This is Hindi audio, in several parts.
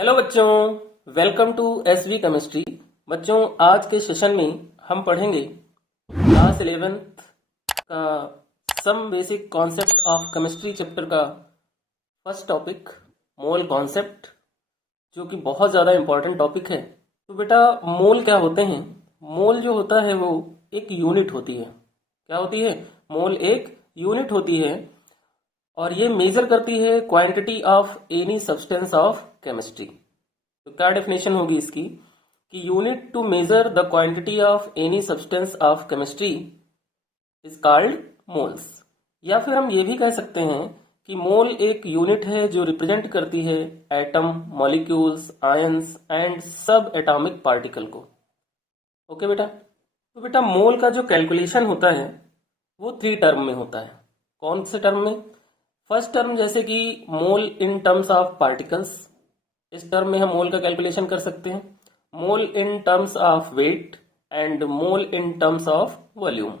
हेलो बच्चों, वेलकम टू एसवी केमिस्ट्री। बच्चों, आज के सेशन में हम पढ़ेंगे क्लास 11th का some basic concept of chemistry chapter का फर्स्ट टॉपिक मोल कॉन्सेप्ट, जो कि बहुत ज़्यादा इम्पोर्टेंट टॉपिक है। तो बेटा, मोल क्या होते हैं? मोल जो होता है वो एक यूनिट होती है। क्या होती है? मोल एक यूनिट होती है और ये मेजर करती है quantity of any substance of chemistry. तो क्या डेफिनेशन होगी इसकी कि unit to measure the quantity of any substance of chemistry is called moles. या फिर हम ये भी कह सकते हैं कि मोल एक यूनिट है जो रिप्रेजेंट करती है एटम, मॉलिक्यूल्स, आयंस एंड सब एटॉमिक पार्टिकल को। ओके बेटा, तो बेटा मोल का जो कैलकुलेशन होता है वो 3 टर्म में होता है। कौन से टर्म में? फर्स्ट टर्म जैसे कि mole in terms of particles, इस टर्म में हम मोल का कैलकुलेशन कर सकते हैं। Mole in terms of weight and mole in terms of volume,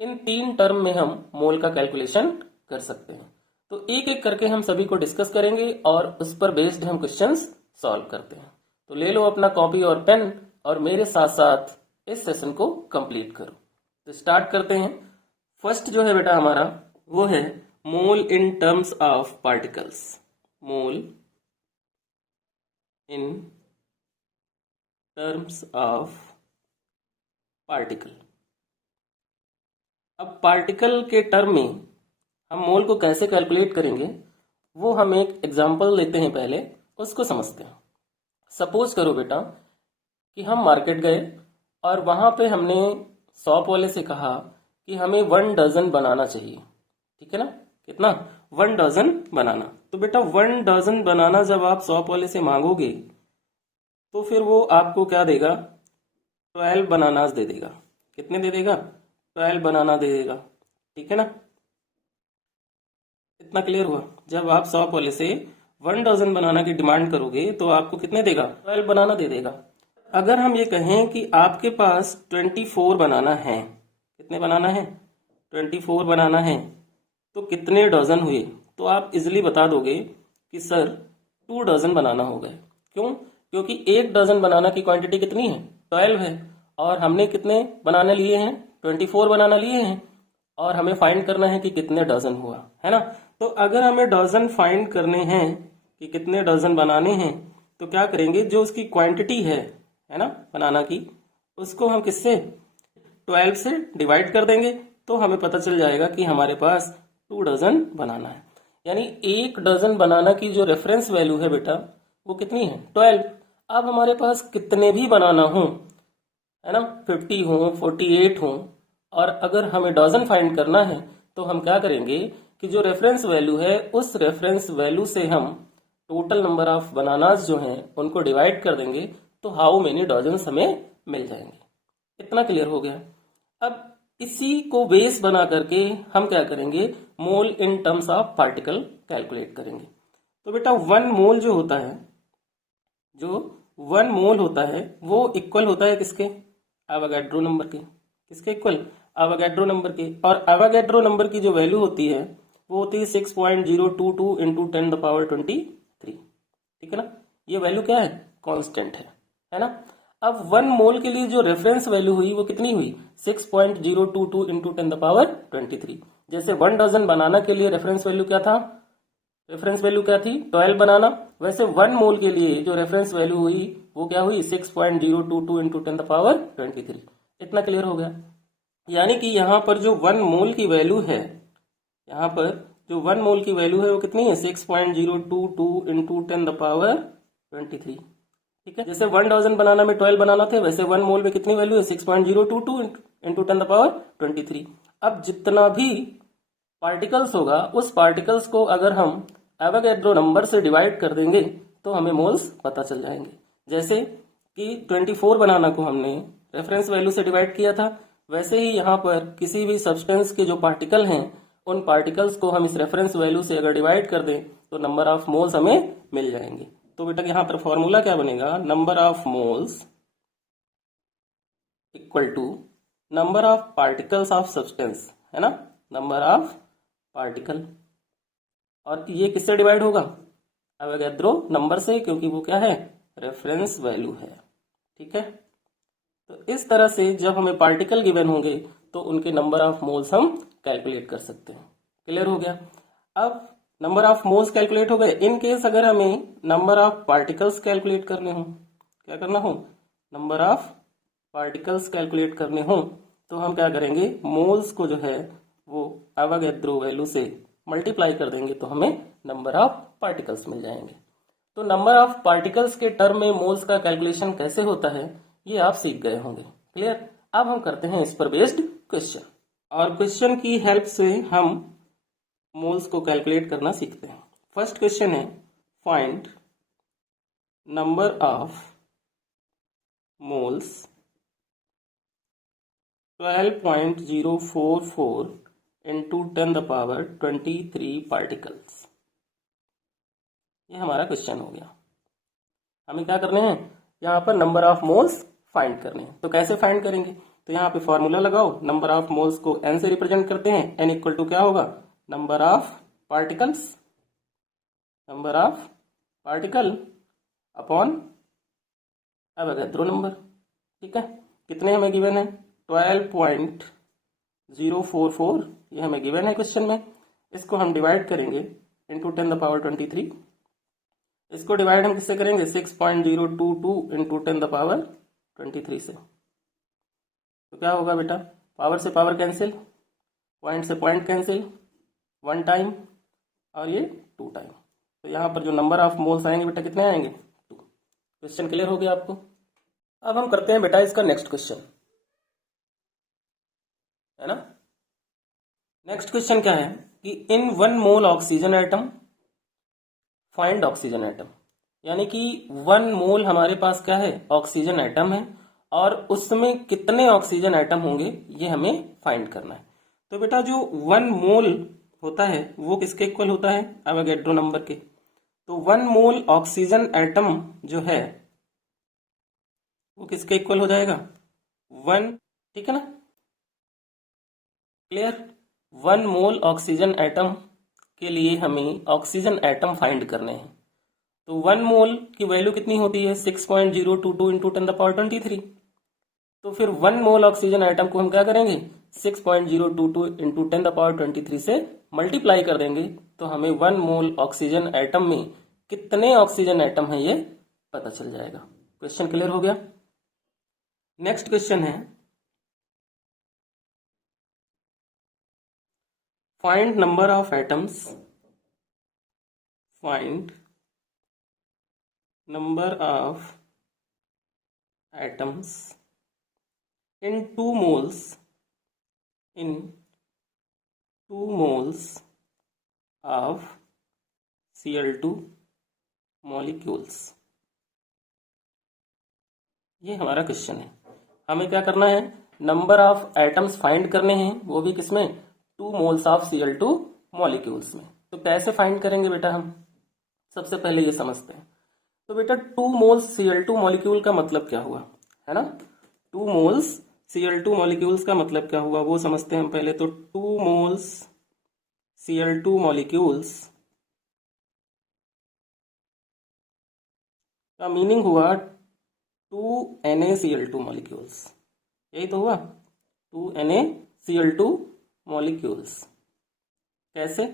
in 3 term में हम मोल का कैलकुलेशन कर सकते हैं। तो एक एक करके हम सभी को डिस्कस करेंगे और उस पर बेस्ड हम क्वेश्चंस सॉल्व करते हैं। तो ले लो अपना कॉपी और पेन और मेरे साथ साथ इस सेशन को कंप्लीट करो। तो स्टार्ट करते हैं। फर्स्ट जो है बेटा हमारा वो है mole in terms of particles. Mole in terms of particle. अब पार्टिकल के टर्म में हम मोल को कैसे कैलकुलेट करेंगे वो हम एक एग्जांपल लेते हैं, पहले उसको समझते हैं। सपोज करो बेटा कि हम मार्केट गए और वहां पे हमने शॉप वाले से कहा कि हमें 1 डजन बनाना चाहिए। ठीक है ना? कितना? 1 डजन बनाना। तो बेटा 1 डजन बनाना जब आप शॉप वाले से मांगोगे तो फिर वो आपको क्या देगा? 12 बनानास दे देगा। कितने दे देगा? 12 बनाना दे देगा। ठीक है ना? इतना क्लियर हुआ? जब आप शॉप वाले से 1 डजन बनाना की डिमांड करोगे तो आपको कितने देगा? 12 बनाना दे देगा। अगर हम ये कहें कि आपके पास 24 बनाना है, कितने बनाना है? 24 बनाना है, तो कितने डजन हुए? तो आप इजिली बता दोगे कि सर 2 डजन बनाना होगा। क्यों? क्योंकि 1 डजन बनाना की क्वांटिटी कितनी है? 12 है और हमने कितने बनाने लिए हैं? 24 बनाना लिए हैं और हमें फाइंड करना है कि कितने डजन हुआ, है ना? तो अगर हमें डजन फाइंड करने हैं कि कितने डजन बनाने हैं तो क्या करेंगे? जो उसकी क्वांटिटी है ना बनाना की, उसको हम किससे? 12 से डिवाइड कर देंगे तो हमें पता चल जाएगा कि हमारे पास 2 डजन बनाना है। यानी 1 डजन बनाना की जो रेफरेंस वैल्यू है बेटा वो कितनी है? 12। अब हमारे पास कितने भी बनाना हो, है ना, 50 हो, 48 हो, और अगर हमें डजन फाइंड करना है तो हम क्या करेंगे कि जो रेफरेंस वैल्यू है उस रेफरेंस वैल्यू से हम टोटल नंबर ऑफ बनानास जो हैं उनको डिवाइड कर देंगे तो हाउ मेनी डजन्स हमें मिल जाएंगे। इतना क्लियर हो गया? अब इसी को बेस बना करके हम क्या करेंगे? Mole in terms of particle calculate करेंगे। तो बेटा 1 मोल जो होता है, जो 1 मोल होता है वो इक्वल होता है किसके? एवोगैड्रो नंबर के। किसके इक्वल? एवोगैड्रो नंबर के। और एवोगैड्रो नंबर की जो वैल्यू होती है वो होती है 6.022 इंटू 10⁻23। ठीक है ना? ये वैल्यू क्या है? कांस्टेंट है ना? अब 1 मोल के लिए जो रेफरेंस वैल्यू हुई वो कितनी हुई? 6.022 इंटू 10⁻23। जैसे 1 डजन बनाना के लिए रेफरेंस वैल्यू क्या था? रेफरेंस वैल्यू क्या थी? 12 बनाना। वैसे 1 मोल के लिए जो रेफरेंस वैल्यू हुई वो क्या हुई? 6.022 इंटू 10⁻23। इतना क्लियर हो गया? यानी कि यहाँ पर जो 1 मोल की वैल्यू है, यहाँ पर जो 1 मोल की वैल्यू है वो कितनी है? 6.022 इंटू 10⁻23। ठीक है? जैसे 1 डजन बनाना में 12 बनाना थे, वैसे 1 मोल में कितनी वैल्यू है? 6.022 इंटू 10⁻23। अब जितना भी पार्टिकल्स होगा उस पार्टिकल्स को अगर हम एवोगैड्रो नंबर से डिवाइड कर देंगे तो हमें मोल्स पता चल जाएंगे। जैसे कि 24 बनाना को हमने रेफरेंस वैल्यू से डिवाइड किया था, वैसे ही यहाँ पर किसी भी सब्सटेंस के जो पार्टिकल हैं उन पार्टिकल्स को हम इस रेफरेंस वैल्यू से अगर डिवाइड कर दें तो नंबर ऑफ मोल्स हमें मिल जाएंगे। तो बेटा यहाँ पर फॉर्मूला क्या बनेगा? Number of moles equal to number of particles of substance, है ना? Number of particle. और ये किससे डिवाइड होगा? एवोगैड्रो नंबर से, क्योंकि वो क्या है, रेफरेंस वैल्यू है। ठीक है, तो इस तरह से जब हमें पार्टिकल गिवन होंगे तो उनके नंबर ऑफ मोल्स हम कैलकुलेट कर सकते हैं। क्लियर हो गया। अब नंबर ऑफ मोल्स कैलकुलेट हो गए। इन केस अगर हमें नंबर ऑफ पार्टिकल्स कैलकुलेट करने हो, क्या करना हो, नंबर ऑफ पार्टिकल्स कैलकुलेट करने हो, तो हम क्या करेंगे, मोल्स को जो है वो एवोगैड्रो वैल्यू से मल्टीप्लाई कर देंगे तो हमें नंबर ऑफ पार्टिकल्स मिल जाएंगे। तो नंबर ऑफ पार्टिकल्स के टर्म में मोल्स का कैलकुलेशन कैसे होता है ये आप सीख गए होंगे। क्लियर। अब हम करते हैं इस पर बेस्ड क्वेश्चन, और क्वेश्चन की हेल्प से हम मोल्स को कैलकुलेट करना सीखते हैं। फर्स्ट क्वेश्चन है, find number of moles 12.044 into 10 the power 23 particles. ये हमारा क्वेश्चन हो गया। हमें क्या करने हैं, यहाँ पर नंबर ऑफ मोल्स फाइंड करने हैं। तो कैसे फाइंड करेंगे, तो यहाँ पे फॉर्मूला लगाओ। नंबर ऑफ मोल्स को n से रिप्रेजेंट करते हैं। n इक्वल टू क्या होगा, number of particles, number of particle upon Avogadro number. ठीक है, कितने हमें गिवन है, 12.044, ये हमें गिवन है क्वेश्चन में। इसको हम डिवाइड करेंगे इंटू 10 द पावर 23। इसको डिवाइड हम किससे करेंगे, 6.022 इंटू 10 द पावर 23 से। तो क्या होगा बेटा, पावर से पावर कैंसिल, पॉइंट से पॉइंट कैंसिल, 1 टाइम और ये 2 टाइम। तो यहाँ पर जो नंबर ऑफ मोल्स आएंगे बेटा कितने आएंगे, 2। क्वेश्चन क्लियर हो गया आपको। अब हम करते हैं बेटा इसका नेक्स्ट क्वेश्चन, है ना। नेक्स्ट क्वेश्चन क्या है कि इन 1 मोल oxygen atom find oxygen atom. यानी कि 1 मोल हमारे पास क्या है, ऑक्सीजन एटम है, और उसमें कितने ऑक्सीजन एटम होंगे ये हमें फाइंड करना है। तो बेटा जो 1 मोल होता है वो किसके इक्वल होता है, एवोगैड्रो नंबर के। तो 1 मोल ऑक्सीजन एटम जो है वो किसके इक्वल हो जाएगा, 1। ठीक है ना, क्लियर। 1 मोल ऑक्सीजन एटम के लिए हमें ऑक्सीजन एटम फाइंड करने हैं। तो 1 मोल की वैल्यू कितनी होती है, 6.022 इंटू 10 द पावर 23। तो फिर 1 मोल ऑक्सीजन एटम को हम क्या करेंगे, 6.022 इंटू 10 द पावर 23 से मल्टीप्लाई कर देंगे तो हमें 1 मोल ऑक्सीजन एटम में कितने ऑक्सीजन एटम है ये पता चल जाएगा। क्वेश्चन क्लियर हो गया। नेक्स्ट क्वेश्चन है, find number of atoms, find number of atoms in 2 moles, in 2 moles of Cl2 molecules। ये हमारा क्वेश्चन है। हमें क्या करना है, नंबर ऑफ एटम्स फाइंड करने हैं, वो भी किसमें, 2 मोल्स ऑफ Cl2 मॉलिक्यूल्स में। तो कैसे फाइंड करेंगे बेटा, हम सबसे पहले ये समझते हैं। तो बेटा 2 मोल्स Cl2 मॉलिक्यूल का मतलब क्या हुआ, है ना। 2 मोल्स Cl2 मॉलिक्यूल्स का मतलब क्या हुआ वो समझते हैं हम पहले। तो 2 मोल्स Cl2 मॉलिक्यूल्स का मीनिंग हुआ 2 NaCl2 मॉलिक्यूल्स। यही तो हुआ, 2 NaCl2 मॉलिक्यूल्स। कैसे,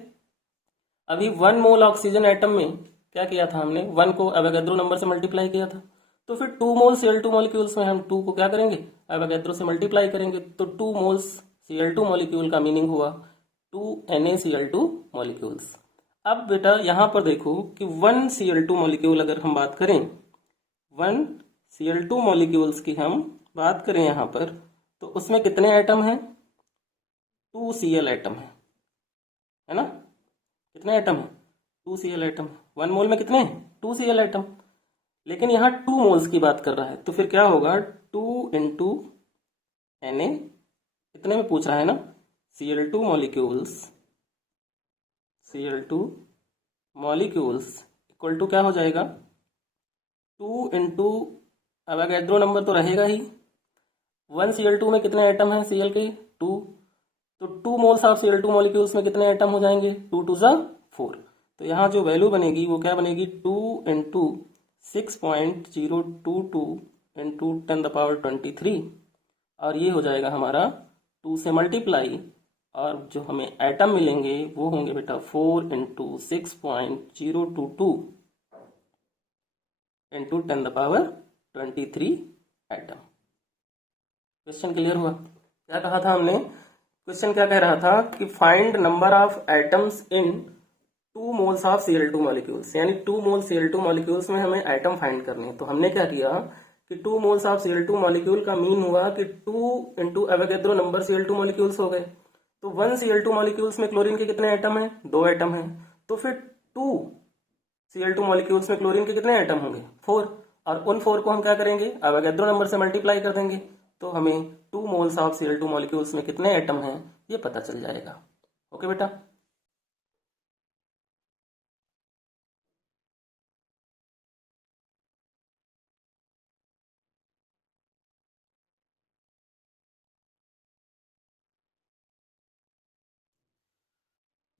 अभी 1 मोल ऑक्सीजन एटम में क्या किया था हमने, 1 को एवोगैड्रो नंबर से मल्टीप्लाई किया था। तो फिर 2 मोल Cl2 मॉलिक्यूल्स में हम 2 को क्या करेंगे, एवोगैड्रो से मल्टीप्लाई करेंगे। तो 2 मोल्स Cl2 मॉलिक्यूल का मीनिंग हुआ 2 NaCl2 मॉलिक्यूल्स। अब बेटा यहाँ पर देखो कि 1 Cl2 मॉलिक्यूल अगर हम बात करें, 1 Cl2 मॉलिक्यूल्स की हम बात करें यहाँ पर, तो उसमें कितने एटम हैं, 2 Cl एटम है ना। कितने एटम है, 2 Cl एटम। 1 मोल में कितने, 2 Cl एटम। लेकिन यहाँ 2 मोल्स की बात कर रहा है, तो फिर क्या होगा, 2 इंटू Na, कितने में पूछ रहा है ना, Cl2 molecules, Cl2 molecules equal to क्या हो जाएगा, 2 इंटू एवोगैड्रो नंबर तो रहेगा ही। 1 Cl2 में कितने एटम हैं Cl के, 2। तो 2 मोल्स ऑफ Cl2 मॉलिक्यूल्स में कितने एटम हो जाएंगे, 2 2 ज़ा 4। तो यहाँ जो वैल्यू बनेगी वो क्या बनेगी, 2 इंटू 6.022 इंटू 10⁻23, और ये हो जाएगा हमारा 2 से मल्टीप्लाई, और जो हमें एटम मिलेंगे वो होंगे बेटा 4 into 6.022 into 10⁻23 atom. Question clear हुआ? क्या कहा था हमने? क्वेश्चन क्या कह रहा था कि find number of atoms in 2 moles of Cl2 molecules, यानी 2 मोल Cl2 मॉलिक्यूल्स में हमें एटम फाइंड करने हैं। तो हमने क्या किया कि 2 मोल्स ऑफ Cl2 मॉलिक्यूल का मीन हुआ कि 2 into Avogadro number Cl2 molecules हो गए। तो 1 Cl2 मॉलिक्यूल्स में क्लोरीन के कितने एटम हैं? 2 एटम हैं। तो फिर 2 Cl2 मॉलिक्यूल्स में क्लोरीन के कितने एटम होंगे? 4, और उन 4 को हम क्या करेंगे, एवोगैड्रो नंबर से मल्टीप्लाई कर देंगे, तो हमें 2 मोल्स ऑफ Cl2 मॉलिक्यूल्स में कितने एटम हैं ये पता चल जाएगा। ओके बेटा,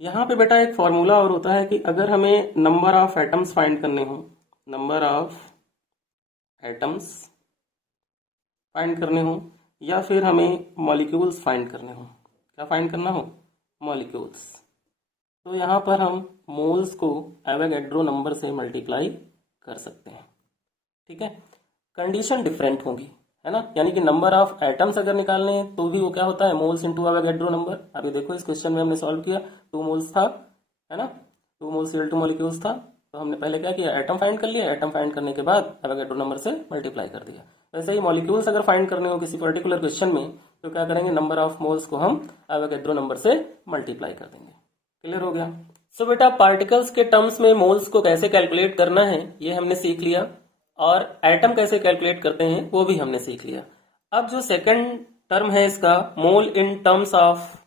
यहाँ पे बेटा एक फॉर्मूला और होता है कि अगर हमें नंबर ऑफ एटम्स फाइंड करने हो, नंबर ऑफ एटम्स फाइंड करने हो, या फिर हमें मॉलिक्यूल्स फाइंड करने हो, क्या फाइंड करना हो? मॉलिक्यूल्स। तो यहाँ पर हम मोल्स को एवोगैड्रो नंबर से मल्टीप्लाई कर सकते हैं। ठीक है, कंडीशन डिफरेंट होगी, है ना, यानी कि नंबर ऑफ एटम्स अगर निकालने हैं तो भी वो क्या होता है, मोल्स इंटू एवोगैड्रो नंबर। अभी देखो इस क्वेश्चन में हमने सॉल्व किया, 2 मोल्स था, है ना, 2 मोल्स Cl2 मॉलिक्यूल्स था, तो हमने पहले क्या किया, एटम फाइंड कर लिया, एटम फाइंड करने के बाद एवोगैड्रो नंबर से मल्टीप्लाई कर दिया। वैसे ही मॉलिक्यूल्स अगर फाइंड करने हो किसी पर्टिकुलर क्वेश्चन में तो क्या करेंगे, नंबर ऑफ मोल्स को हम एवोगैड्रो नंबर से मल्टीप्लाई कर देंगे। क्लियर हो गया? सो बेटा पार्टिकल्स के टर्म्स में मोल्स को कैसे कैलकुलेट करना है ये हमने सीख लिया, और एटम कैसे कैलकुलेट करते हैं वो भी हमने सीख लिया। अब जो सेकंड टर्म है इसका, मोल इन टर्म्स ऑफ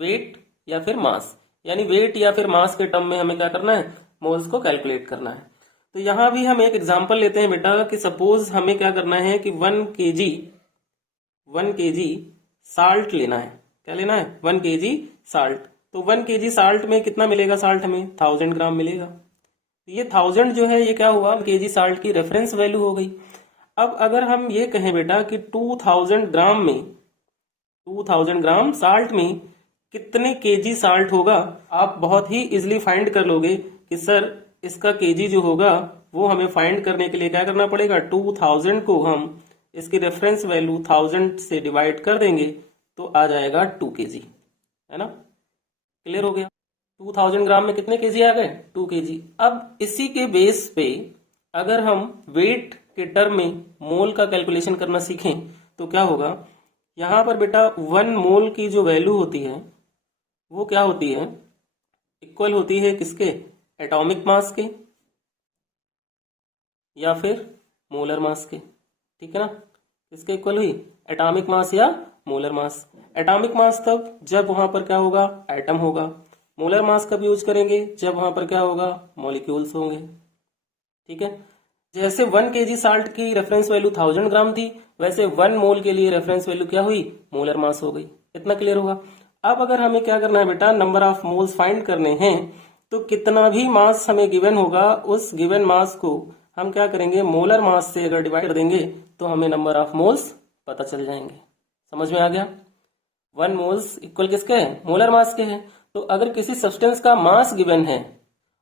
वेट या फिर मास, यानी वेट या फिर मास के टर्म में हमें क्या करना है, मोल्स को कैलकुलेट करना है। तो यहां भी हम एक एग्जांपल लेते हैं बेटा कि सपोज हमें क्या करना है कि 1 kg साल्ट लेना है। क्या लेना है? 1 kg साल्ट। तो 1 kg साल्ट में कितना मिलेगा साल्ट? हमें 1000 ग्राम मिलेगा। ये 1000 जो है ये क्या हुआ, kg साल्ट की रेफरेंस वैल्यू हो गई। अब अगर हम ये कहें बेटा कि 2000 ग्राम में, 2000 ग्राम साल्ट में कितने केजी साल्ट होगा, आप बहुत ही इजिली फाइंड कर लोगे कि सर इसका केजी जो होगा वो हमें फाइंड करने के लिए क्या करना पड़ेगा, 2000 को हम इसकी रेफरेंस वैल्यू 1000 से डिवाइड कर देंगे तो आ जाएगा 2 kg, है ना। क्लियर हो गया? 2000 ग्राम में कितने केजी आ गए? 2 kg। अब इसी के बेस पे अगर हम वेट के टर्म में मोल का कैलकुलेशन करना सीखें तो क्या होगा, यहां पर बेटा 1 मोल की जो वैल्यू होती है वो क्या होती है, इक्वल होती है किसके, एटॉमिक मास के या फिर मोलर मास के। ठीक है ना, किसके इक्वल हुई, एटॉमिक मास या मोलर मास। एटॉमिक मास तब जब वहां पर क्या होगा, एटम होगा। मोलर मास कब यूज करेंगे, जब वहां पर क्या होगा, मॉलिक्यूल्स होंगे। ठीक है, जैसे 1 kg साल्ट की रेफरेंस वैल्यू 1000 ग्राम थी, वैसे 1 मोल के लिए रेफरेंस वैल्यू क्या हुई, मोलर मास हो गई। इतना क्लियर होगा? अब अगर हमें क्या करना है बेटा, नंबर ऑफ मोल्स फाइंड करने हैं, तो कितना भी मास हमें गिवन होगा उस गिवन मास को हम क्या करेंगे, मोलर मास से अगर डिवाइड कर देंगे तो हमें नंबर ऑफ मोल्स पता चल जाएंगे। समझ में आ गया? 1 मोल्स इक्वल किसके है, मोलर मास के हैं। तो अगर किसी सब्सटेंस का मास गिवन है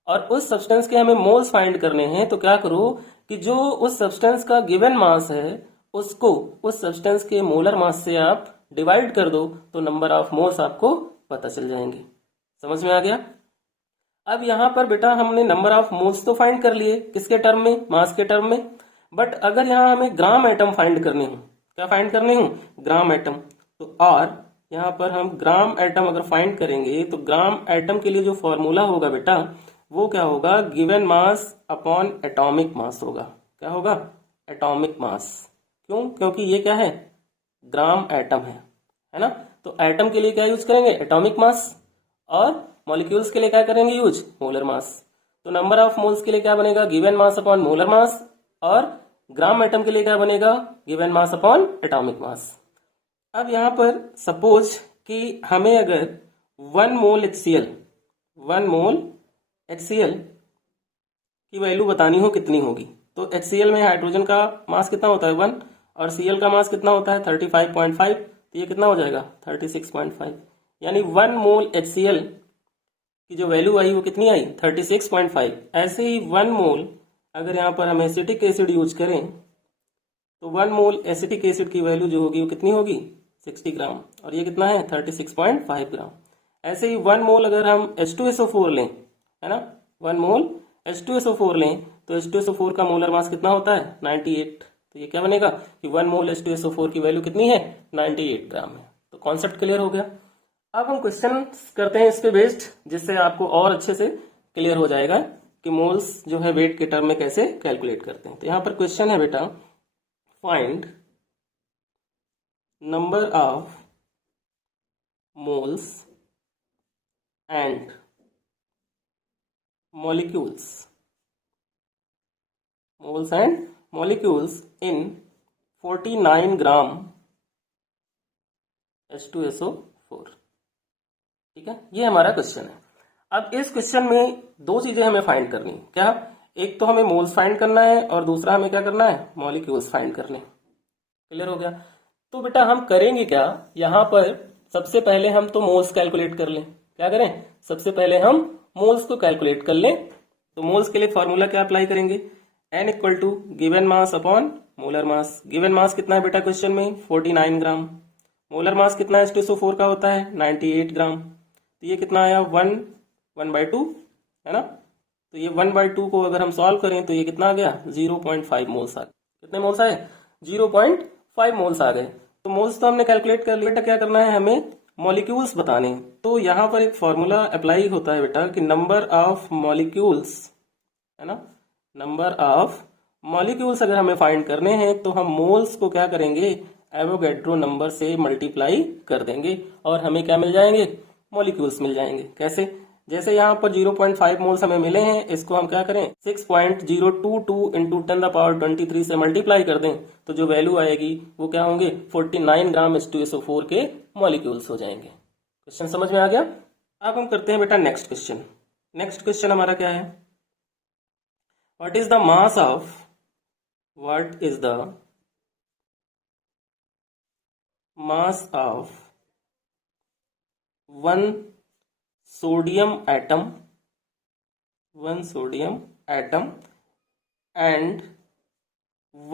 और उस सब्सटेंस के हमें मोल्स फाइंड करने हैं, तो क्या करो कि जो उस सब्सटेंस का गिवन मास है उसको उस सब्सटेंस के मोलर मास से आप डिवाइड कर दो, तो नंबर ऑफ मोल्स आपको पता चल जाएंगे। समझ में आ गया? अब यहां पर बेटा हमने नंबर ऑफ मोल्स तो फाइंड कर लिए, किसके टर्म में, मास के टर्म में। बट अगर यहां हमें ग्राम एटम फाइंड करने हो, क्या फाइंड करने हो, ग्राम एटम। तो और यहां पर हम ग्राम एटम अगर फाइंड करेंगे तो ग्राम एटम के लिए जो फॉर्मूला होगा बेटा वो क्या होगा, given mass upon atomic mass होगा। क्या होगा, एटॉमिक मास। क्यों? क्योंकि ये क्या है, ग्राम एटम है ना। तो एटम के लिए क्या यूज करेंगे, एटॉमिक मास, और मॉलिक्यूल्स के लिए क्या करेंगे यूज, मोलर मास। तो नंबर ऑफ मोल्स के लिए क्या बनेगा, गिवन मास अपॉन मोलर मास, और ग्राम एटम के लिए क्या बनेगा, given mass upon atomic mass. अब यहां पर सपोज कि हमें अगर 1 मोल HCl HCl की वैल्यू बतानी हो कितनी होगी, तो HCl में हाइड्रोजन का मास कितना होता है 1 और Cl का मास कितना होता है 35.5, तो ये कितना हो जाएगा 36.5, यानी 1 मोल HCl की जो वैल्यू आई वो कितनी आई 36.5। ऐसे ही 1 मोल अगर यहाँ पर हम एसिटिक एसिड यूज करें तो 1 मोल एसिटिक एसिड की वैल्यू जो होगी वो कितनी होगी 60 ग्राम, और ये कितना है 36.5 ग्राम। ऐसे ही 1 मोल अगर हम H2SO4 लें, है ना, 1 मोल H2SO4 लें तो H2SO4 का मोलर मास कितना होता है 98, तो ये क्या बनेगा कि 1 मोल H2SO4 की वैल्यू कितनी है 98 ग्राम है। तो कॉन्सेप्ट क्लियर हो गया। अब हम क्वेश्चन करते हैं इस पे बेस्ड, जिससे आपको और अच्छे से क्लियर हो जाएगा कि मोल्स जो है वेट के टर्म में कैसे कैलकुलेट करते हैं। तो यहाँ पर क्वेश्चन है बेटा, find number of moles and molecules in 49 gram H2SO4। ठीक है, ये हमारा क्वेश्चन है। अब इस क्वेश्चन में दो चीजें हमें फाइंड करनी, क्या, एक तो हमें मोल्स फाइंड करना है और दूसरा हमें क्या करना है मॉलिक्यूल्स फाइंड करने। क्लियर हो गया। तो बेटा हम करेंगे क्या, यहाँ पर सबसे पहले हम तो मोल्स कैलकुलेट कर लें। क्या करें, सबसे पहले हम मोल्स को कैलकुलेट कर लें। तो मोल्स के लिए फॉर्मूला क्या अप्लाई करेंगे, N equal to given mass upon molar mass. Given mass कितना है बेटा क्वेश्चन में 49 ग्राम, मोलर मास कितना है H2SO4 का होता है 98 ग्राम, तो ये कितना आया 1/2 है ना। तो ये 1/2 को अगर हम सॉल्व करें तो ये कितना आ गया 0.5 मोल्स आ गए। कितने मोल्स आए 0.5 मोल्स आ गए। तो मोल्स तो हमने कैलकुलेट कर लिया, क्या करना है हमें मॉलिक्यूल्स बताने। तो यहाँ पर एक फॉर्मूला अप्लाई होता है बेटा कि नंबर ऑफ मॉलिक्यूल्स, है ना, नंबर ऑफ मॉलिक्यूल्स अगर हमें फाइंड करने हैं तो हम मोल्स को क्या करेंगे एवोगैड्रो नंबर से मल्टीप्लाई कर देंगे और हमें क्या मिल जाएंगे मॉलिक्यूल्स मिल जाएंगे। कैसे, जैसे यहाँ पर 0.5 मोल्स हमें मिले हैं, इसको हम क्या करें 6.022 इंटू 10⁻23 से मल्टीप्लाई कर दें तो जो वैल्यू आएगी वो क्या होंगे 49 ग्राम H2SO4 के मॉलिक्यूल्स हो जाएंगे। क्वेश्चन समझ में आ गया। अब हम करते हैं बेटा नेक्स्ट क्वेश्चन। नेक्स्ट क्वेश्चन हमारा क्या है, what is the mass of one sodium atom and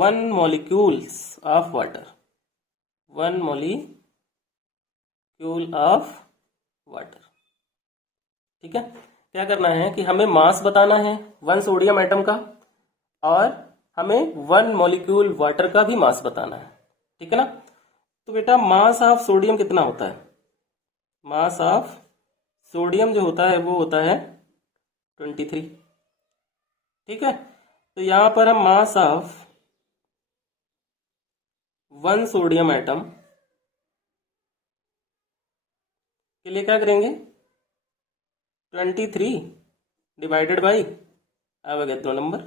1 molecules of water, 1 molecule of water। ठीक है, क्या करना है कि हमें मास बताना है 1 सोडियम एटम का और हमें 1 मॉलिक्यूल वाटर का भी मास बताना है। ठीक है ना। तो बेटा मास ऑफ सोडियम कितना होता है, मास ऑफ सोडियम जो होता है वो होता है 23। ठीक है, तो यहां पर हम मास ऑफ 1 सोडियम एटम के लिए क्या करेंगे 23 डिवाइडेड बाई एवोगैड्रो नंबर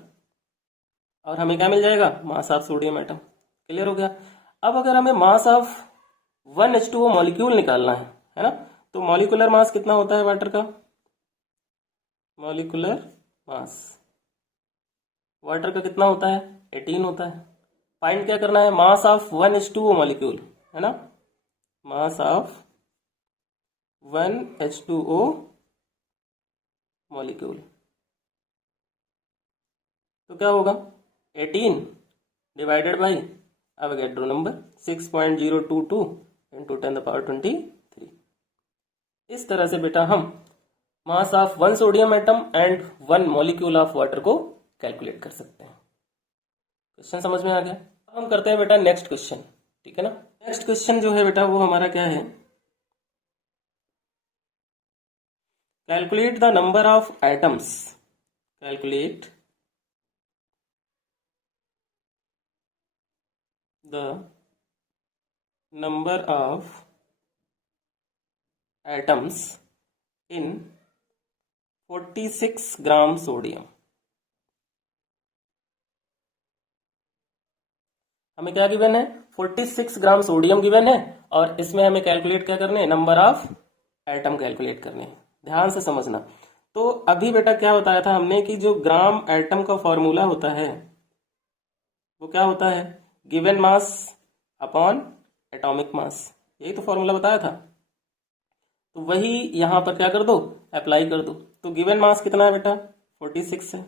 और हमें क्या मिल जाएगा mass of sodium atom. Clear हो गया। अब अगर हमें मास ऑफ 1H2O मॉलिक्यूल निकालना है ना, तो मॉलिकुलर मास कितना होता है वाटर का, मॉलिकुलर मास वाटर का कितना होता है 18 होता है। फाइंड क्या करना है मास ऑफ 1H2O मॉलिक्यूल, है ना, मास ऑफ 1H2O मॉलिक्यूल तो क्या होगा 18 divided by Avogadro number 6.022 into 10⁻23। इस तरह से बेटा हम mass of 1 sodium atom and 1 molecule of water को कैलकुलेट कर सकते हैं। क्वेश्चन समझ में आ गया। अब हम करते हैं बेटा नेक्स्ट क्वेश्चन। ठीक है ना, नेक्स्ट क्वेश्चन जो है बेटा वो हमारा क्या है, calculate the number of atoms, calculate the number of atoms in 46 gram sodium. हमें क्या गिवन है 46 ग्राम सोडियम गिवन है और इसमें हमें कैलकुलेट क्या करने नंबर ऑफ एटम कैलकुलेट करने। ध्यान से समझना, तो अभी बेटा क्या बताया था हमने कि जो ग्राम एटम का फॉर्मूला होता है वो क्या होता है, given mass upon atomic mass, यही तो फॉर्मूला बताया था। तो वही यहाँ पर क्या कर दो, अप्लाई कर दो। तो गिवन मास कितना है बेटा 46 है,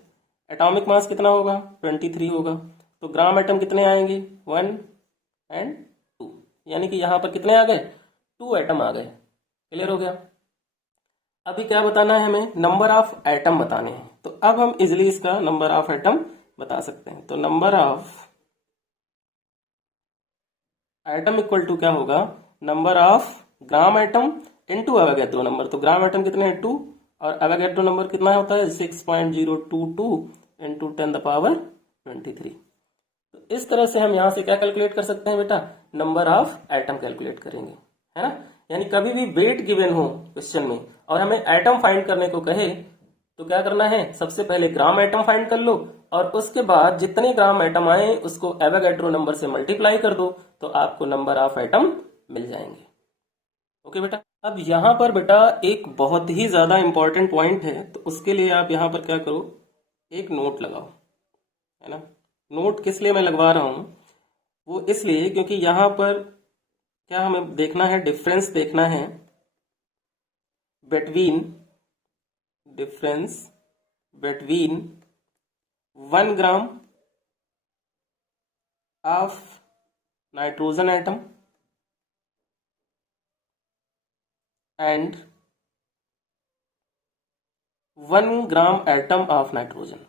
एटॉमिक मास कितना होगा 23 होगा, तो ग्राम एटम कितने आएंगे 1 एंड 2, यानी कि यहाँ पर कितने आ गए 2 एटम आ गए। क्लियर हो गया। अभी क्या बताना है हमें, नंबर ऑफ एटम बताने हैं। तो अब हम इजिली इसका नंबर ऑफ एटम बता सकते हैं। तो number of atom equal to क्या होगा, number of gram atom into Avogadro number. तो ग्राम एटम कितने हैं 2 और एवोगैड्रो नंबर कितना होता है 6.022 इंटू 10⁻23। तो इस तरह से हम यहाँ से क्या कैलकुलेट कर सकते हैं बेटा, नंबर ऑफ एटम कैलकुलेट करेंगे, है ना। यानी कभी भी वेट गिवन हो क्वेश्चन में और हमें एटम फाइंड करने को कहे तो क्या करना है, सबसे पहले ग्राम एटम फाइंड कर लो और उसके बाद जितने ग्राम एटम आए उसको एवोगैड्रो नंबर से मल्टीप्लाई कर दो तो आपको नंबर ऑफ एटम मिल जाएंगे। ओके बेटा। अब यहाँ पर बेटा एक बहुत ही ज्यादा इंपॉर्टेंट पॉइंट है, तो उसके लिए आप यहाँ पर क्या करो, एक नोट लगाओ, है ना। नोट किस लिए मैं लगवा रहा हूं, वो इसलिए क्योंकि यहाँ पर क्या हमें देखना है, डिफरेंस देखना है between, difference between 1 gram of nitrogen atom and 1 gram atom of nitrogen,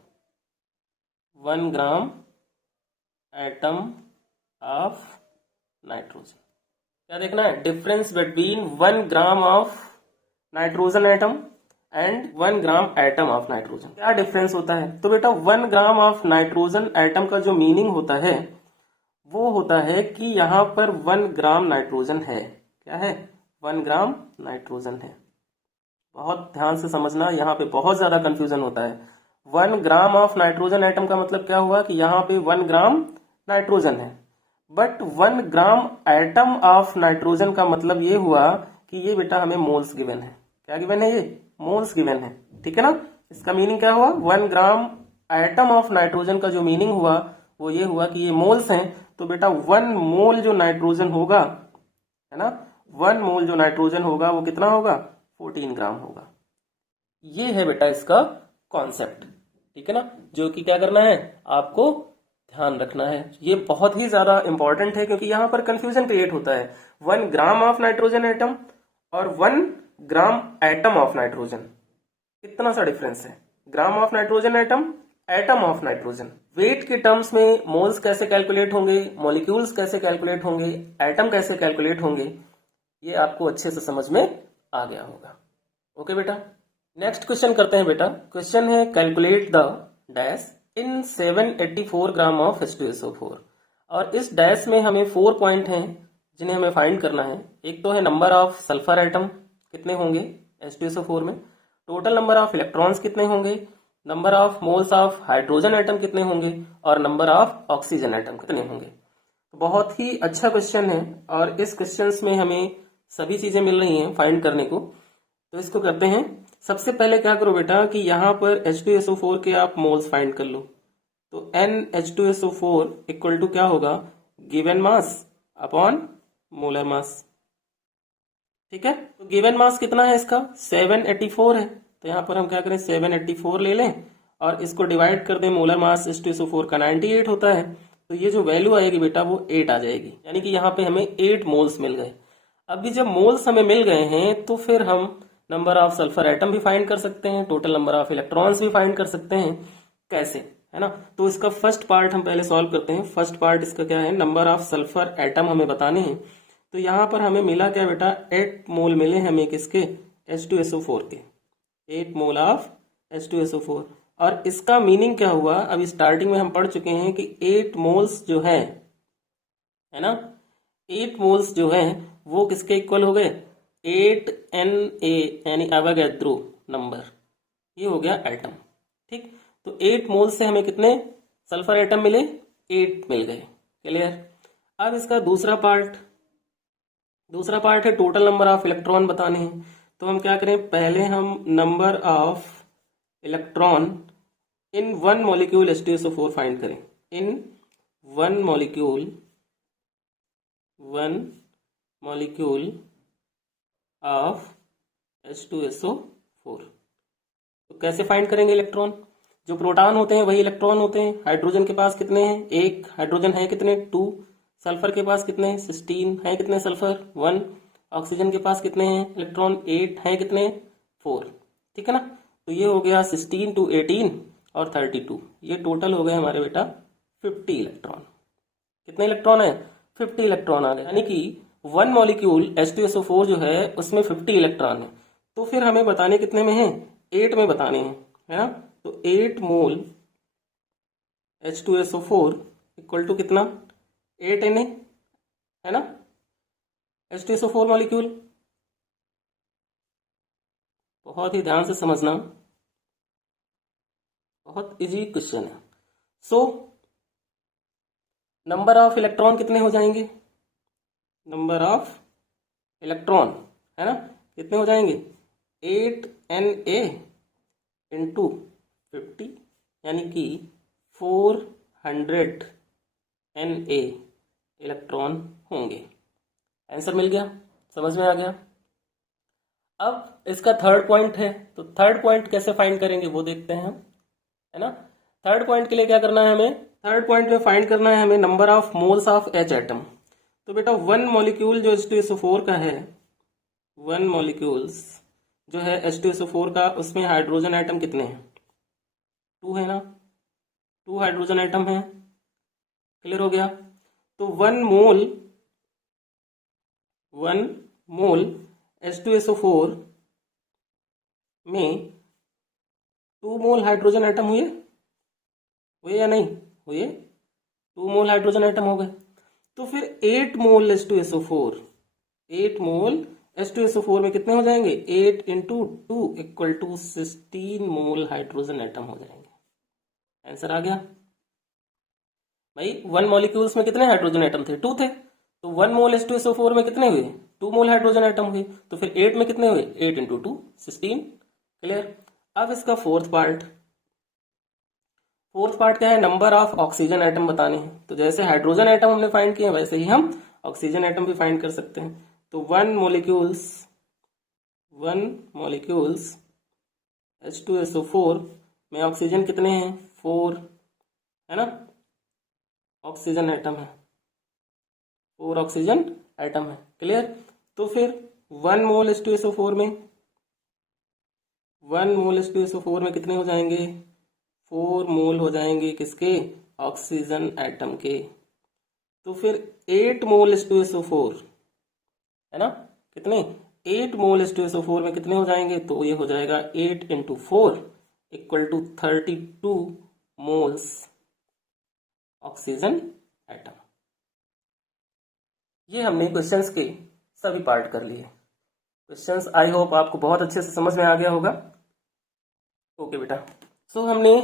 1 gram atom of nitrogen. क्या देखना है, difference between 1 gram of nitrogen atom and 1 gram atom of nitrogen. क्या डिफरेंस होता है, तो बेटा 1 ग्राम ऑफ नाइट्रोजन एटम का जो मीनिंग होता है वो होता है कि यहाँ पर 1 ग्राम नाइट्रोजन है। क्या है, 1 ग्राम नाइट्रोजन है। बहुत ध्यान से समझना, यहाँ पे बहुत ज्यादा कंफ्यूजन होता है। 1 ग्राम ऑफ नाइट्रोजन एटम का मतलब क्या हुआ कि यहाँ पे 1 ग्राम नाइट्रोजन है, but 1 gram atom of nitrogen का मतलब ये हुआ कि ये बेटा हमें मोल्स गिवन है। क्या गिवन है, ये मोल्स गिवन है, ठीक है ना। इसका मीनिंग क्या हुआ, 1 ग्राम एटम ऑफ नाइट्रोजन का जो मीनिंग हुआ वो ये हुआ कि ये मोल्स हैं। तो बेटा 1 मोल जो नाइट्रोजन होगा, है ना, 1 मोल जो नाइट्रोजन होगा वो कितना होगा 14 ग्राम होगा। ये है बेटा इसका कॉन्सेप्ट, ठीक है ना, जो कि क्या करना है आपको ध्यान रखना है। ये बहुत ही ज्यादा इंपॉर्टेंट है क्योंकि यहाँ पर कंफ्यूजन क्रिएट होता है। 1 ग्राम ऑफ नाइट्रोजन एटम और 1 ग्राम एटम ऑफ नाइट्रोजन, कितना सा डिफरेंस है, gram of nitrogen atom of nitrogen. Weight के टर्म्स में मोल्स कैसे कैलकुलेट होंगे, मॉलिक्यूल्स कैसे कैलकुलेट होंगे, एटम कैसे कैलकुलेट होंगे, ये आपको अच्छे से समझ में आ गया होगा। ओके बेटा, नेक्स्ट क्वेश्चन करते हैं बेटा। क्वेश्चन है calculate the dash in 784 gram of H2SO4। और इस डैश में हमें 4 पॉइंट हैं जिन्हें हमें फाइंड करना है। एक तो है नंबर ऑफ सल्फर एटम कितने होंगे H2SO4 में, टोटल नंबर ऑफ इलेक्ट्रॉन्स कितने होंगे, number of moles of hydrogen atom कितने होंगे और नंबर ऑफ ऑक्सीजन एटम कितने होंगे। तो बहुत ही अच्छा क्वेश्चन है और इस क्वेश्चन में हमें सभी चीजें मिल रही हैं फाइंड करने को। तो इसको करते हैं। सबसे पहले क्या करो बेटा कि यहाँ पर H2SO4 के आप मोल्स फाइंड कर लो। तो NH2SO4 इक्वल टू क्या होगा, गिवन मास अपॉन मोलर मास, ठीक है। तो गिवन मास कितना है इसका 784 है, तो यहाँ पर हम क्या करें 784 ले लें और इसको डिवाइड कर दें, मोलर मास H2SO4 का 98 होता है, तो ये जो वैल्यू आएगी बेटा वो 8 आ जाएगी, यानी कि यहाँ पे हमें 8 मोल्स मिल गए। अभी जब मोल्स हमें मिल गए हैं तो फिर हम नंबर ऑफ सल्फर एटम भी फाइंड कर सकते हैं, टोटल नंबर ऑफ इलेक्ट्रॉन्स भी फाइंड कर सकते हैं। कैसे, है ना। तो इसका फर्स्ट पार्ट हम पहले सॉल्व करते हैं। फर्स्ट पार्ट इसका क्या है, नंबर ऑफ सल्फर एटम हमें बताने हैं। तो यहाँ पर हमें मिला क्या बेटा 8 मोल मिले हमें किसके H2SO4 के, 8 मोल ऑफ H2SO4। और इसका मीनिंग क्या हुआ, अभी स्टार्टिंग में हम पढ़ चुके हैं कि 8 मोल्स जो है ना, 8 मोल्स जो है वो किसके इक्वल हो गए 8Na यानी एवोगैड्रो नंबर, ये हो गया एटम, ठीक। तो 8 मोल से हमें कितने सल्फर एटम मिले 8 मिल गए। क्लियर। अब इसका दूसरा पार्ट है टोटल नंबर ऑफ इलेक्ट्रॉन बताने हैं। तो हम क्या करें, पहले हम number of electron in one molecule H2SO4 find करें। In one molecule of H2SO4। तो कैसे फाइंड करेंगे इलेक्ट्रॉन? जो प्रोटॉन होते हैं वही इलेक्ट्रॉन होते हैं। हाइड्रोजन के पास कितने हैं? एक। हाइड्रोजन है कितने? 2। सल्फर के पास कितने हैं? 16 है। कितने सल्फर? 1। ऑक्सीजन के पास कितने हैं इलेक्ट्रॉन? 8 है। कितने? 4। ठीक है ना। तो ये हो गया 16 to 18 और 32, ये टोटल हो गए हमारे बेटा 50 इलेक्ट्रॉन। कितने इलेक्ट्रॉन है? 50 इलेक्ट्रॉन आ गए। यानी कि वन मॉलिक्यूल H2SO4 जो है उसमें 50 इलेक्ट्रॉन है। तो फिर हमें बताने कितने में है? 8 में बताने हैं, है ना। तो 8 मोल H2SO4 इक्वल टू कितना? 8 Na, है ना। H2SO4 मॉलिक्यूल, बहुत ही ध्यान से समझना, बहुत इजी क्वेश्चन है। सो नंबर ऑफ इलेक्ट्रॉन कितने हो जाएंगे? नंबर ऑफ इलेक्ट्रॉन, है ना, कितने हो जाएंगे? 8 Na इंटू 50, यानी कि 400 Na इलेक्ट्रॉन होंगे। आंसर मिल गया, समझ में आ गया। अब इसका थर्ड पॉइंट है, तो थर्ड पॉइंट कैसे फाइंड करेंगे वो देखते हैं हम, है ना। थर्ड पॉइंट के लिए क्या करना है हमें? थर्ड पॉइंट में फाइंड करना है हमें number of moles of H atom. तो बेटा वन मॉलिक्यूल जो H2SO4 का है, वन मॉलिक्यूल्स जो है H2SO4 का, उसमें हाइड्रोजन एटम कितने हैं? 2 है ना, 2 हाइड्रोजन एटम है। क्लियर हो गया। तो वन मोल H2SO4 में 2 मोल हाइड्रोजन एटम हुए या नहीं हुए? 2 मोल हाइड्रोजन एटम हो गए। तो फिर 8 मोल H2SO4, 8 मोल H2SO4 में कितने हो जाएंगे? 8 into 2 equal to 16 mole hydrogen atom हो जाएंगे। आंसर आ गया भाई। वन मॉलिक्यूल्स में कितने हाइड्रोजन एटम थे? 2 थे। तो 1 मोल H2SO4 में कितने हुए? 2 मोल हाइड्रोजन एटम हुए। तो फिर 8 में कितने हुए? 8 इंटू 2 16। क्लियर। अब इसका फोर्थ पार्ट क्या है? नंबर ऑफ ऑक्सीजन एटम बताने हैं। तो जैसे हाइड्रोजन एटम हमने फाइंड किए वैसे ही हम ऑक्सीजन एटम भी फाइंड कर सकते हैं। तो वन मॉलिक्यूल्स H2SO4 में ऑक्सीजन कितने हैं? 4, है ना। ऑक्सीजन एटम है, 4 ऑक्सीजन एटम है। क्लियर। तो फिर 1 मोल H2SO4 में कितने हो जाएंगे? 4 मोल हो जाएंगे किसके? ऑक्सीजन एटम के। तो फिर 8 मोल H2SO4, है ना, कितने? 8 मोल H2SO4 में कितने हो जाएंगे? तो ये हो जाएगा 8 into 4 equal to 32 moles oxygen atom. ये हमने क्वेश्चंस के सभी पार्ट कर लिए। क्वेश्चंस आई होप आपको बहुत अच्छे से समझ में आ गया होगा। ओके बेटा। सो हमने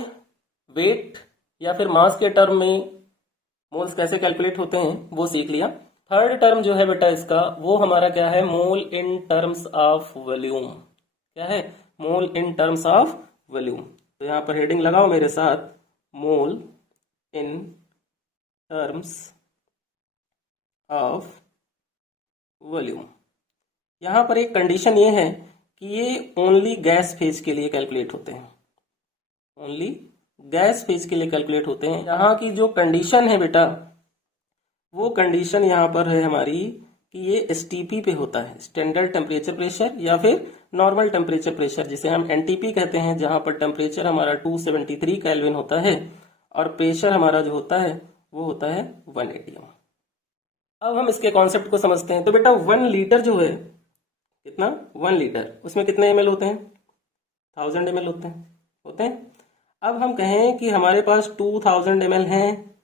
वेट या फिर मास के टर्म में मोल्स कैसे कैलकुलेट होते हैं वो सीख लिया। थर्ड टर्म जो है बेटा इसका, वो हमारा क्या है? Mole in terms of volume. क्या है? Mole in terms of volume. तो यहां पर हेडिंग लगाओ मेरे साथ, मोल इन टर्म्स ऑफ वॉल्यूम। यहां पर एक कंडीशन ये है कि ये ओनली गैस फेज के लिए कैलकुलेट होते हैं, ओनली गैस फेज के लिए कैलकुलेट होते हैं। यहाँ की जो कंडीशन है बेटा, वो कंडीशन यहाँ पर है हमारी कि ये STP पे होता है, स्टैंडर्ड टेम्परेचर प्रेशर या फिर नॉर्मल टेम्परेचर प्रेशर, जिसे हम NTP कहते हैं, जहां पर टेम्परेचर हमारा 273 केल्विन होता है और प्रेशर हमारा जो होता है वो होता है 1 atm। अब हम इसके कॉन्सेप्ट को समझते हैं। तो बेटा 1 लीटर जो है, कितना? 1 लीटर, उसमें कितने ml होते हैं? 1000 ml होते हैं। अब हम कहें कि हमारे पास 2000 ml हैं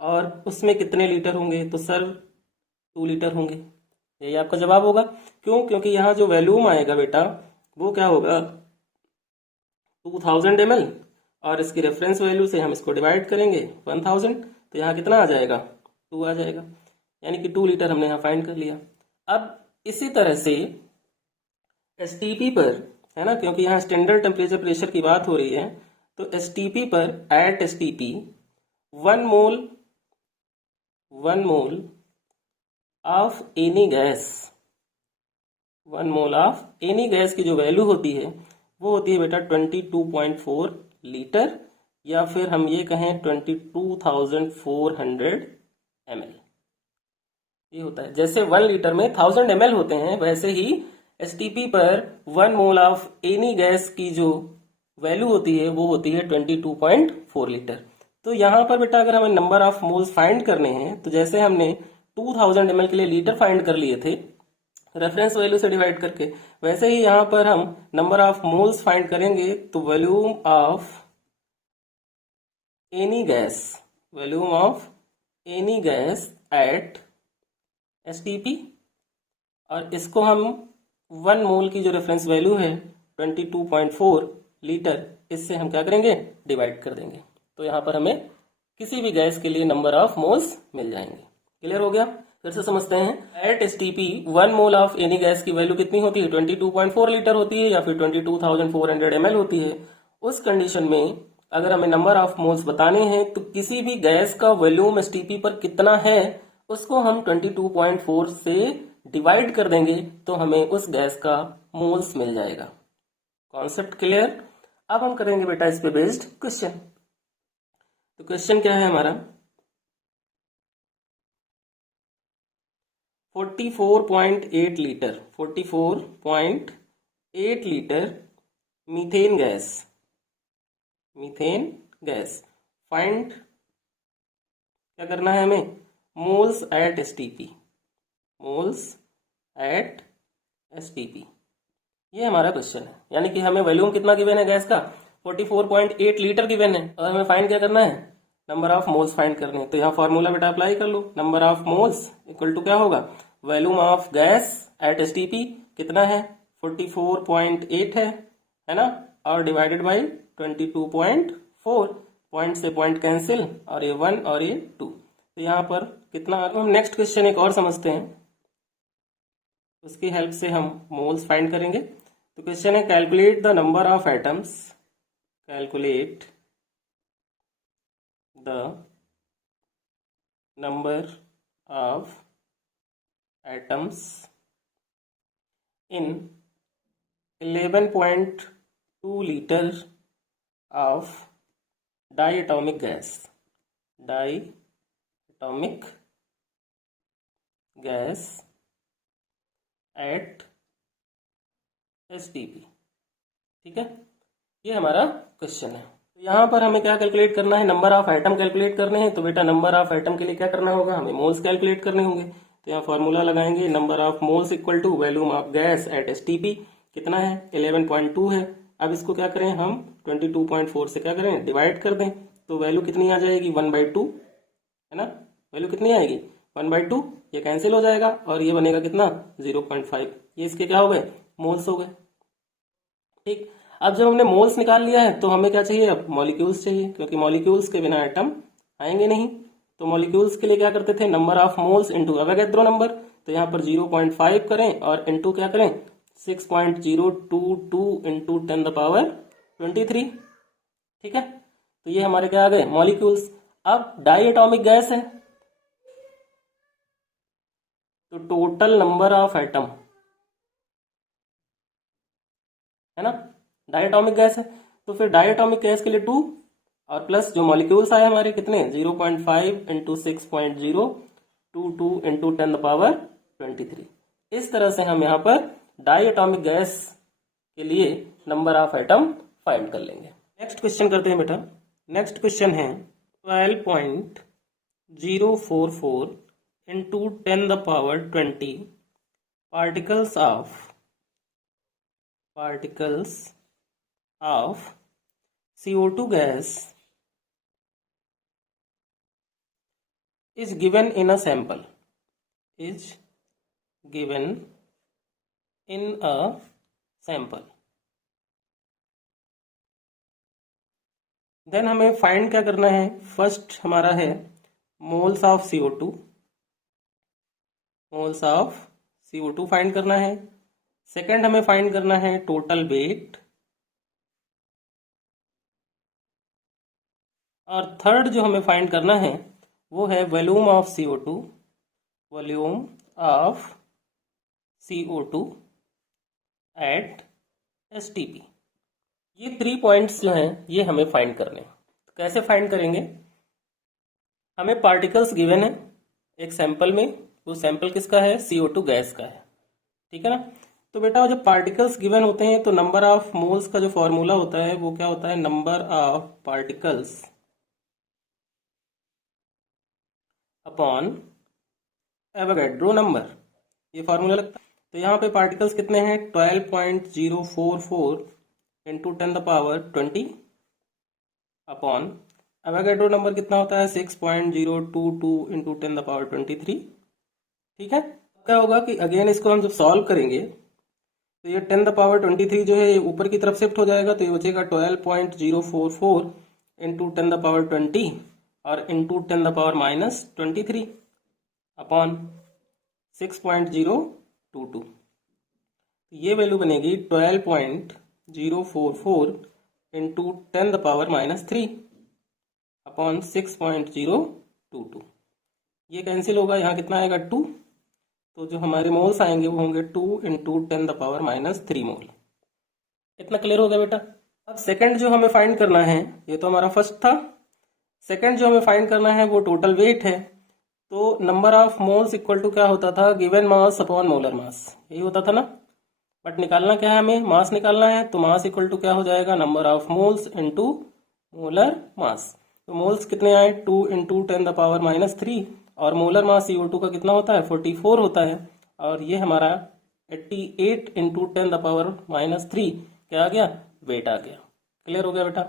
और उसमें कितने लीटर होंगे? तो सर 2 लीटर होंगे। यही आपका जवाब होगा। क्यों? क्योंकि यहाँ जो वॉल्यूम आएगा बेटा वो क्या होगा? 2000 ml और इसकी रेफरेंस वैल्यू से हम इसको डिवाइड करेंगे 1000, तो यहाँ कितना आ जाएगा? 2 आ जाएगा। यानी कि 2 लीटर हमने यहाँ फाइंड कर लिया। अब इसी तरह से STP पर, है ना, क्योंकि यहाँ स्टैंडर्ड टेम्परेचर प्रेशर की बात हो रही है। तो एसटीपी पर, at STP 1 mole of any gas, 1 mole of any gas की जो वैल्यू होती है वो होती है बेटा 22.4 लीटर, या फिर हम ये कहें 22,400 ml। ये होता है, जैसे 1 लीटर में 1000 ml होते हैं, वैसे ही एसटीपी पर 1 मोल ऑफ एनी गैस की जो वैल्यू होती है वो होती है 22.4 लीटर। तो यहाँ पर बेटा अगर हमें नंबर ऑफ मोल्स फाइंड करने हैं, तो जैसे हमने 2000 ml के लिए लीटर फाइंड कर लिए थे रेफरेंस वैल्यू से डिवाइड करके, वैसे ही यहाँ पर हम नंबर ऑफ मोल्स फाइंड करेंगे। तो volume of any gas at STP, और इसको हम 1 मोल की जो रेफरेंस वैल्यू है 22.4 लीटर, इससे हम क्या करेंगे, डिवाइड कर देंगे। तो यहाँ पर हमें किसी भी गैस के लिए नंबर ऑफ मोल्स मिल जाएंगे। क्लियर हो गया? फिर से समझते हैं। At STP 1 mole of any gas की वैल्यू कितनी होती है, 22.4 लीटर होती है या फिर 22,400 ml होती है। उस कंडीशन में अगर हमें नंबर ऑफ मोल्स बताने हैं तो किसी भी गैस का वॉल्यूम एसटीपी पर कितना है उसको हम 22.4 से डिवाइड कर देंगे, तो हमें उस गैस का मोल्स मिल जाएगा। Concept clear? अब हम करेंगे बेटा इस पे बेस्ड क्वेश्चन। तो क्वेश्चन क्या है हमारा, 44.8 लीटर मीथेन गैस फाइंड, क्या करना है हमें, मोल्स एट एसटीपी। ये हमारा क्वेश्चन है, यानी कि हमें वॉल्यूम कितना गिवन है गैस का, 44.8 लीटर गिवन है, और हमें फाइंड क्या करना है, नंबर ऑफ मोल्स फाइंड करने हैं। तो यहाँ फॉर्मूला बेटा अप्लाई कर लो, number of moles equal to क्या होगा, volume of gas at STP कितना है, 44.8 है ना, और डिवाइडेड बाई 22.4, पॉइंट से पॉइंट कैंसिल, और ये 1 और ये 2। तो यहाँ पर कितना, हम नेक्स्ट क्वेश्चन एक और समझते हैं, उसकी हेल्प से हम मोल्स फाइंड करेंगे। तो क्वेश्चन है, calculate the number of atoms, calculate the number of atoms in 11.2 litre of diatomic gas at STP. ठीक है, ये हमारा क्वेश्चन है। यहाँ पर हमें क्या कैलकुलेट करना है, नंबर ऑफ एटम कैलकुलेट करने हैं। तो बेटा नंबर ऑफ एटम के लिए क्या करना होगा, हमें मोल्स कैलकुलेट करने होंगे। तो यहाँ फॉर्मूला लगाएंगे, number of moles equal to volume of gas at STP, कितना है 11.2 है। अब इसको क्या करें हम 22.4 से क्या करें, डिवाइड कर दें। तो वैल्यू कितनी आ जाएगी, 1/2 है ना, वैल्यू कितनी आएगी 1/2, ये कैंसिल हो जाएगा और ये बनेगा कितना 0.5। ये इसके क्या हो गए, मोल्स हो गए। ठीक, अब जब हमने मोल्स निकाल लिया है तो हमें क्या चाहिए, अब मॉलिक्यूल्स चाहिए, क्योंकि मॉलिक्यूल्स के बिना एटम आएंगे नहीं। तो मॉलिक्यूल्स के लिए क्या करते थे, number of moles into Avogadro number. तो यहाँ पर 0.5 करें और इंटू क्या करें 6.022 इंटू 10⁻23। ठीक है, तो ये हमारे क्या आ गए, मॉलिक्यूल्स। अब डाई एटॉमिक गैस है तो टोटल नंबर ऑफ एटम है ना, डायटोमिक गैस है तो फिर डायटोमिक गैस के लिए 2 और प्लस जो मॉलिक्यूल्स आए हमारे कितने 0.5 इंटू 6.022 इंटू 10⁻23। इस तरह से हम यहाँ पर डायटोमिक गैस के लिए नंबर ऑफ एटम फाइंड कर लेंगे। नेक्स्ट क्वेश्चन करते हैं बेटा। नेक्स्ट क्वेश्चन है 12.044 into 10⁻20 particles of CO2 gas is given in a sample, then हमें फाइंड क्या करना है, फर्स्ट हमारा है मोल्स ऑफ CO2 फाइंड करना है। सेकेंड हमें फाइंड करना है टोटल वेट और थर्ड जो हमें फाइंड करना है वो है volume of CO2, volume of CO2 at STP। ये 3 पॉइंट्स जो हैं ये हमें फाइंड करने हैं। कैसे फाइंड करेंगे? हमें पार्टिकल्स गिवन है एक सैंपल में, वो सैंपल किसका है? CO2 गैस का है, ठीक है ना। तो बेटा जब पार्टिकल्स गिवन होते हैं तो नंबर ऑफ मोल्स का जो फॉर्मूला होता है वो क्या होता है? Number of particles upon Avogadro number, ये फॉर्मूला लगता है। तो यहाँ पे पार्टिकल्स कितने हैं? 12.044 इंटू 10⁻20 अपॉन एवोगैड्रो नंबर कितना होता है? 6.022 इंटू 10⁻23। ठीक है, क्या होगा कि अगेन इसको हम जब सॉल्व करेंगे तो ये 10⁻23 जो है ये ऊपर की तरफ शिफ्ट हो जाएगा, तो ये बचेगा 12.044 इंटू 10⁻20 और इंटू 10⁻23 अपॉन 6.022। ये वैल्यू बनेगी 12.044 इंटू 10⁻³ अपॉन 6.022। ये कैंसिल होगा, यहाँ कितना आएगा? 2। तो जो हमारे मोल्स आएंगे वो होंगे 2 इंटू 10⁻³ मोल। इतना क्लियर हो गया बेटा? अब सेकंड जो हमें फाइंड करना है, ये तो हमारा फर्स्ट था, सेकंड जो हमें फाइंड करना है वो टोटल वेट है। तो number of moles equal to क्या होता था? Given mass upon molar mass, यही होता था ना। बट निकालना क्या है? हमें मास निकालना है। तो मास इक्वल टू क्या हो जाएगा? Number of moles into molar mass. तो मोल्स कितने आए? 2 इंटू 10⁻³ और मोलर मास CO2 का कितना होता है? 44 होता है। और ये हमारा 88 इंटू 10⁻³ क्या आ गया? वेट आ गया। क्लियर हो गया बेटा?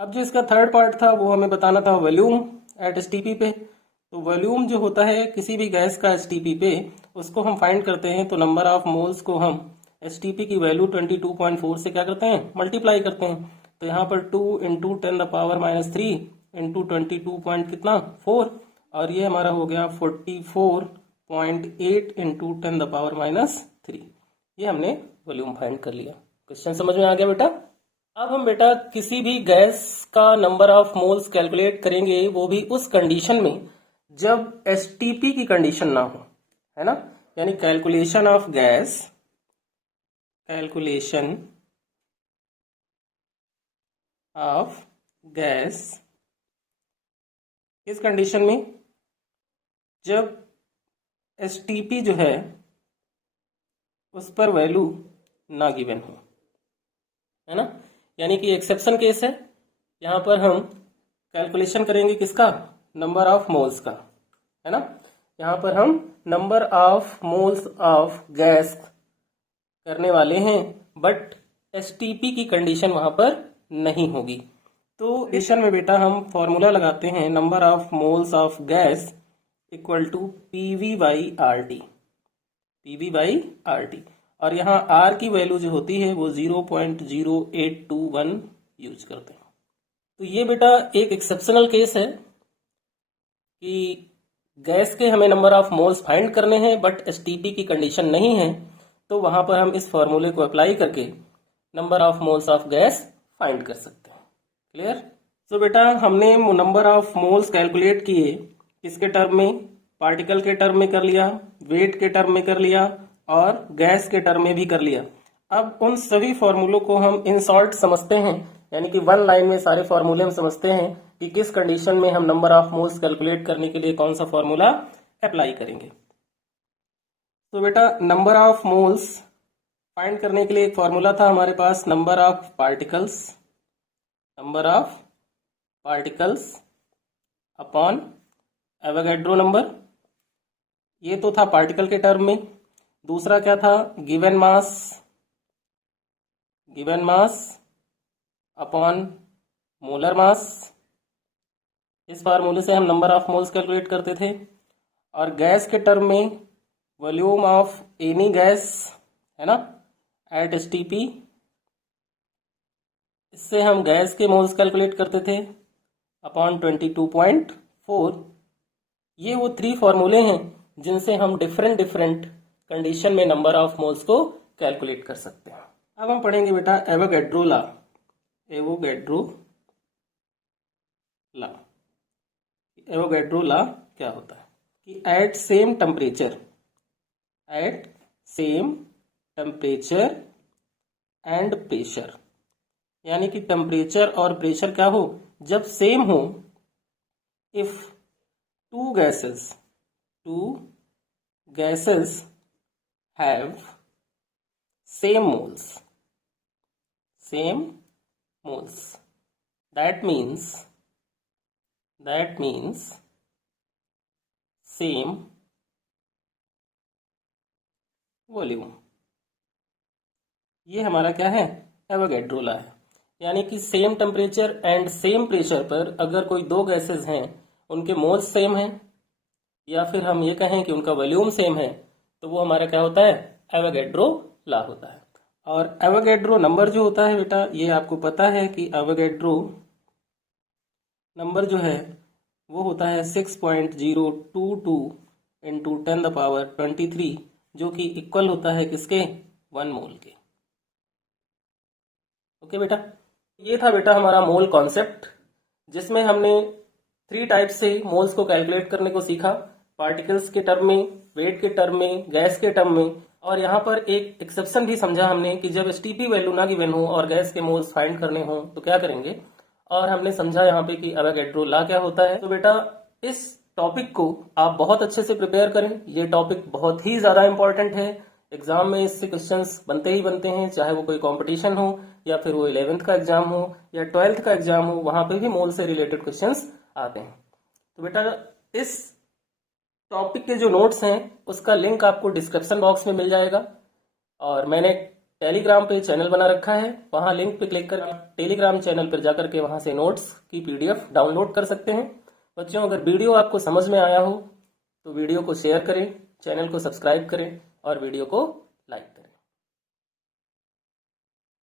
अब जो इसका थर्ड पार्ट था वो हमें बताना था वॉल्यूम एट STP पे। तो वॉल्यूम जो होता है किसी भी गैस का STP पे, उसको हम फाइंड करते हैं। तो नंबर ऑफ मोल्स को हम STP की वैल्यू 22.4 से क्या करते हैं? मल्टीप्लाई करते हैं। तो यहाँ पर 2 इंटू 10⁻³ इंटू 22 पॉइंट कितना? 4, और ये हमारा हो गया 44.8 इंटू 10⁻³। ये हमने वॉल्यूम फाइंड कर लिया। क्वेश्चन समझ में आ गया बेटा? अब हम बेटा किसी भी गैस का नंबर ऑफ मोल्स कैलकुलेट करेंगे, वो भी उस कंडीशन में जब STP की कंडीशन ना हो, है ना। यानी calculation of gas, calculation of gas किस कंडीशन में? जब STP जो है उस पर वैल्यू ना गिवन हो, है ना। यानी कि एक्सेप्शन केस है। यहां पर हम कैलकुलेशन करेंगे किसका? नंबर ऑफ मोल्स का, है ना। यहां पर हम number of moles of gas करने वाले हैं, बट STP की कंडीशन वहां पर नहीं होगी। तो कंडीशन में बेटा हम फॉर्मूला लगाते हैं number of moles of gas equal to PV/RT, PV/RT। और यहाँ R की वैल्यू जो होती है वो 0.0821 यूज करते हैं। तो ये बेटा एक एक्सेप्शनल केस है कि गैस के हमें नंबर ऑफ मोल्स फाइंड करने हैं बट STP की कंडीशन नहीं है, तो वहां पर हम इस फॉर्मूले को अप्लाई करके number of moles of gas find कर सकते हैं। क्लियर? तो बेटा हमने नंबर ऑफ मोल्स कैलकुलेट किए, किसके टर्म में? पार्टिकल के टर्म में कर लिया, वेट के टर्म में कर लिया और गैस के टर्म में भी कर लिया। अब उन सभी फॉर्मूलों को हम इन शॉर्ट समझते हैं, यानी कि वन लाइन में सारे फॉर्मूले हम समझते हैं कि किस कंडीशन में हम नंबर ऑफ मोल्स कैलकुलेट करने के लिए कौन सा फॉर्मूला अप्लाई करेंगे। तो बेटा नंबर ऑफ मोल्स फाइंड करने के लिए एक फॉर्मूला था हमारे पास, number of particles, number of particles upon Avogadro number. ये तो था पार्टिकल के टर्म में। दूसरा क्या था? गिवन मास, गिवन मास अपॉन मोलर मास। इस फार्मूले से हम नंबर ऑफ मोल्स कैलकुलेट करते थे। और गैस के टर्म में वॉल्यूम ऑफ एनी गैस, है ना, एट STP। इससे हम गैस के मोल्स कैलकुलेट करते थे अपॉन 22.4। ये वो 3 फॉर्मूले हैं जिनसे हम डिफरेंट डिफरेंट कंडीशन में नंबर ऑफ मोल्स को कैलकुलेट कर सकते हैं। अब हम पढ़ेंगे बेटा Avogadro law. Avogadro law. Avogadro law क्या होता है कि at same temperature and pressure, यानी कि टेम्परेचर और प्रेशर क्या हो, जब सेम हो, if two gases have same moles, that means same volume. ये हमारा क्या है, एवोगैड्रो लॉ है। यानी कि same temperature and same pressure पर अगर कोई दो गैसेस हैं, उनके मोल्स सेम हैं, या फिर हम ये कहें कि उनका वॉल्यूम सेम है, तो वो हमारा क्या होता है, एवोगैड्रो लॉ होता है। और एवोगैड्रो नंबर जो होता है बेटा, ये आपको पता है कि एवोगैड्रो नंबर जो है वो होता है 6.022 इंटू 10⁻23, जो कि इक्वल होता है किसके, 1 मोल के। ओके बेटा, ये था बेटा हमारा मोल कॉन्सेप्ट, जिसमें हमने 3 टाइप से मोल्स को कैलकुलेट करने को सीखा, पार्टिकल्स के टर्म में, वेट के टर्म में, गैस के टर्म में। और यहाँ पर एक एक्सेप्शन भी समझा हमने कि जब एसटीपी वैल्यू ना गिवन हो और गैस के मोल्स फाइंड करने हो तो क्या करेंगे। और हमने समझा यहाँ पे कि एवोगैड्रो लॉ क्या होता है। तो बेटा इस टॉपिक को आप बहुत अच्छे से प्रिपेयर करें, ये टॉपिक बहुत ही ज्यादा इंपॉर्टेंट है। एग्जाम में इससे क्वेश्चंस बनते ही बनते हैं, चाहे वो कोई कंपटीशन हो या फिर वो 11th का एग्जाम हो या 12th का एग्जाम हो, वहां पे भी मोल से रिलेटेड क्वेश्चंस आते हैं। तो बेटा इस टॉपिक के जो नोट्स हैं उसका लिंक आपको डिस्क्रिप्शन बॉक्स में मिल जाएगा, और मैंने टेलीग्राम पे चैनल बना रखा है, वहां लिंक पे क्लिक करके टेलीग्राम चैनल पर जाकर के वहां से नोट्स की पीडीएफ डाउनलोड कर सकते हैं। बच्चों अगर वीडियो आपको समझ में आया हो तो वीडियो को शेयर करें, चैनल को सब्सक्राइब करें और वीडियो को लाइक करें।